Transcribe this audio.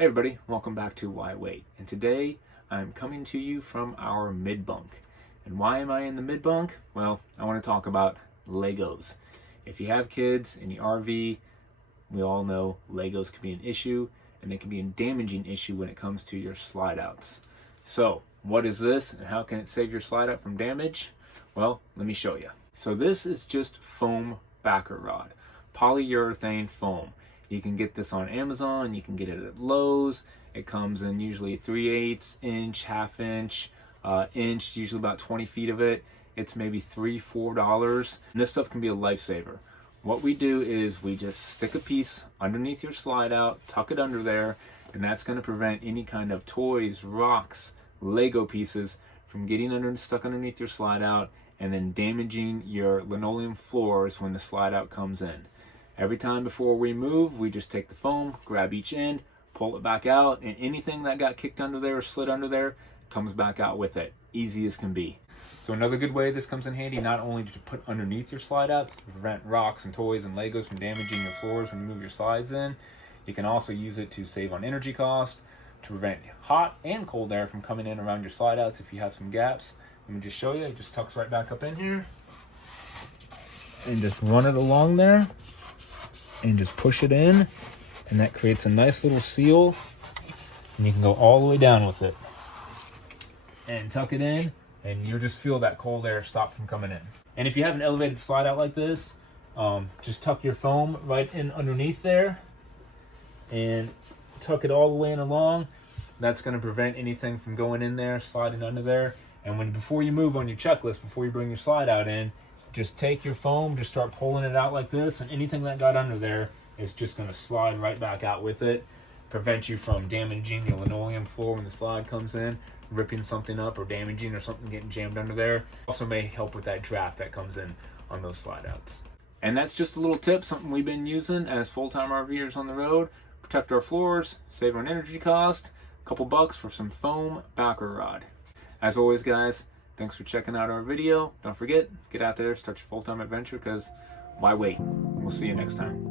Hey everybody, welcome back to Why Wait. And today I'm coming to you from our mid-bunk. And why am I in the mid-bunk? Well, I want to talk about Legos. If you have kids and you RV, we all know Legos can be an issue, and they can be a damaging issue when it comes to your slide outs. So, what is this and how can it save your slide out from damage? Well, let me show you. So this is just foam backer rod, polyurethane foam. You can get this on Amazon, you can get it at Lowe's. It comes in usually 3/8 inch, half inch, inch, usually about 20 feet of it. It's maybe $3, $4. And this stuff can be a lifesaver. What we do is we just stick a piece underneath your slide out, tuck it under there, and that's going to prevent any kind of toys, rocks, Lego pieces from getting stuck underneath your slide out and then damaging your linoleum floors when the slide out comes in. Every time before we move, we just take the foam, grab each end, pull it back out, and anything that got kicked under there or slid under there comes back out with it. Easy as can be. So another good way this comes in handy, not only to put underneath your slide outs to prevent rocks and toys and Legos from damaging your floors when you move your slides in, you can also use it to save on energy cost, to prevent hot and cold air from coming in around your slide outs if you have some gaps. Let me just show you. It just tucks right back up in here. And just run it along there. And just push it in, and that creates a nice little seal, and you can go all the way down with it and tuck it in, and you'll just feel that cold air stop from coming in. And if you have an elevated slide out like this, just tuck your foam right in underneath there and tuck it all the way in along. That's going to prevent anything from going in there, sliding under there. And before you move on your checklist, before you bring your slide out in, just take your foam, just start pulling it out like this, and anything that got under there is just going to slide right back out with it. Prevent you from damaging your linoleum floor when the slide comes in, ripping something up or damaging or something getting jammed under there. Also may help with that draft that comes in on those slide outs. And that's just a little tip, something we've been using as full-time RVers on the road. Protect our floors, save on energy cost, a couple bucks for some foam backer rod. As always, guys, thanks for checking out our video. Don't forget, get out there, start your full-time adventure, because why wait? We'll see you next time.